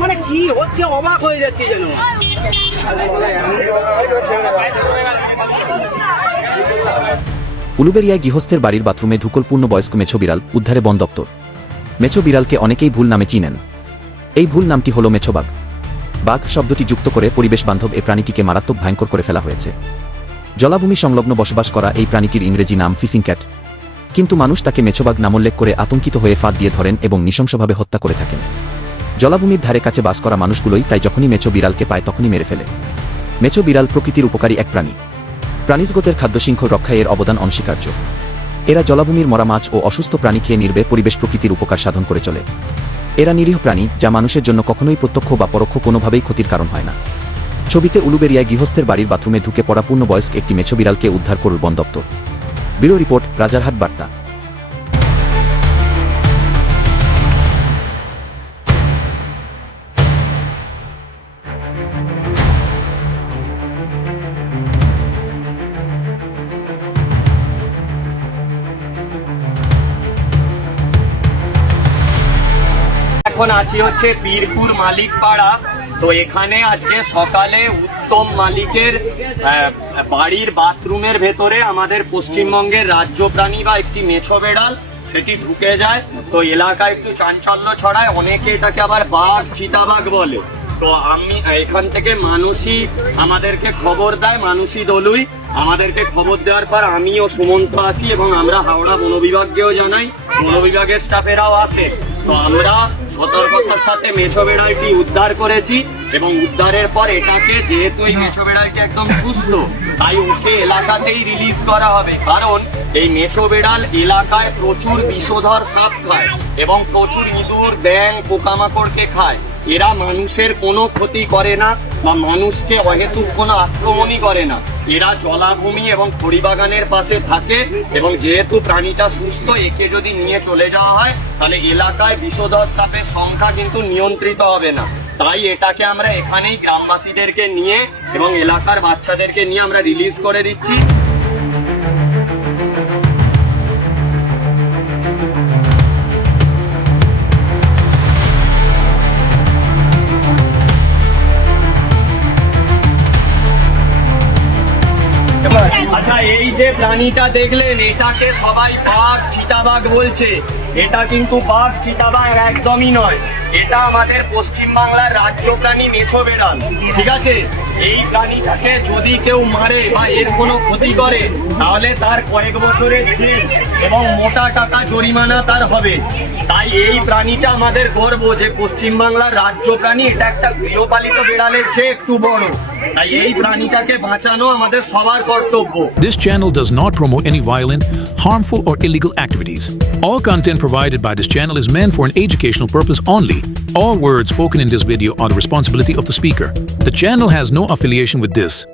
মানে কি হচ্ছে? অবাক হয়ে যেন। উলুবেরিয়ায় গৃহস্থের বাড়ির বাথরুমে ঢুকলপূর্ণ বয়স্ক মেছো বিড়াল উদ্ধারে বন দপ্তর। মেছো বিড়ালকে অনেকেই ভুল নামে চিনেন। এই ভুল নামটি হল মেছোবাগ বাঘ। শব্দটি যুক্ত করে পরিবেশ বান্ধব এ প্রাণীটিকে মারাত্মক ভয়ঙ্কর করে ফেলা হয়েছে। জলাভূমি সংলগ্ন বসবাস করা এই প্রাণীটির ইংরেজি নাম ফিসিং ক্যাট। কিন্তু মানুষ তাকে মেছোবাগ নামোল্লেখ করে আতঙ্কিত হয়ে ফাঁদ দিয়ে ধরেন এবং নৃশংসভাবে হত্যা করে থাকেন। জলাভূমির ধারে কাছে বাস করা মানুষগুলোই তাই যখনই মেছো বিড়ালকে পায় তখনই মেরে ফেলে। মেছো বিড়াল প্রকৃতির উপকারী এক প্রাণী। প্রাণীজগতের খাদ্যশৃঙ্খল রক্ষায় এর অবদান অনস্বীকার্য। এরা জলাভূমির মরা মাছ ও অসুস্থ প্রাণী খেয়ে নির্বে পরিবেশ প্রকৃতির উপকার সাধন করে চলে। এরা নিরীহ প্রাণী, যা মানুষের জন্য কখনোই প্রত্যক্ষ বা পরোক্ষ কোনোভাবেই ক্ষতির কারণ হয় না। ছবিতে উলুবেরিয়ায় গৃহস্থের বাড়ির বাথরুমে ঢুকে পড়া পূর্ণবয়স্ক একটি মেছো বিড়ালকে উদ্ধার করল বন দপ্তর। ব্যুরো রিপোর্ট রাজারহাট বার্তা। এখন আছি হচ্ছে পীরপুর মালিক পাড়া তো এখানে আজকে সকালে উত্তম মালিকের বাড়ির বাথরুমের ভেতরে আমাদের পশ্চিমবঙ্গের রাজ্য প্রাণী বা একটি মেছো বেড়াল, সেটি ঢুকে যায়। তো এলাকায় একটু চাঞ্চল্য ছড়ায়, অনেকে এটাকে আবার বাঘ, চিতাবাঘ বলে। তো আমি এখান থেকে মানুষই আমাদেরকে খবর দেয় মানুষই দলুই। আমাদেরকে খবর দেওয়ার পর আমি ও সুমন্ত আসি এবং আমরা হাওড়া বন বিভাগকেও জানাই। বন বিভাগের স্টাফেরাও আসে। তো আমরা সতর্কতার সাথে মেছো বেড়ালটি উদ্ধার করেছি এবং উদ্ধারের পর এটাকে যেহেতু এই মেছো বেড়ালটি একদম সুস্থ, তাই ওকে এলাকাতেই রিলিজ করা হবে। কারণ এই মেছো বেড়াল এলাকায় প্রচুর বিষধর সাপ খায় এবং প্রচুর ইঁদুর ব্যাং পোকামাকড়কে খায়। এরা মানুষের কোনো ক্ষতি করে না। বা মানুষকে অহেতুক কোনো আক্রমণই করে না। এরা জলাভূমি এবং খড়িবাগানের পাশে থাকে এবং যেহেতু প্রাণীটা সুস্থ, একে যদি নিয়ে চলে যাওয়া হয়, তাহলে এলাকায় বিষধর সাপের সংখ্যা কিন্তু নিয়ন্ত্রিত হবে না। তাই এটাকে আমরা এখানেই গ্রামবাসীদেরকে নিয়ে এবং এলাকার বাচ্চাদেরকে নিয়ে আমরা রিলিজ করে দিচ্ছি। আচ্ছা এই যে প্রাণীটা দেখলেন, এটাকে সবাই বাঘ, চিতাবাঘ বলছে। এটা কিন্তু বাঘ, চিতাবাঘ একদমই নয়। এটা আমাদের পশ্চিমবাংলার রাজ্য প্রাণী মেছো বেড়াল। ঠিক আছে? এই প্রাণীটাকে যদি কেউ মারে বা এর কোনো ক্ষতি করে তাহলে তার কয়েক বছরের জেল এবং মোটা টাকা জরিমানা তার হবে তাই এই প্রাণীটা আমাদের গর্ব যে পশ্চিমবাংলার রাজ্য প্রাণী এটা একটা গৃহপালিত বিড়ালের চেয়ে একটু বড় This channel does not promote any violent, harmful, or illegal activities. All content provided by this channel is meant for an educational purpose only. All words spoken in this video are the responsibility of the speaker. The channel has no affiliation with this.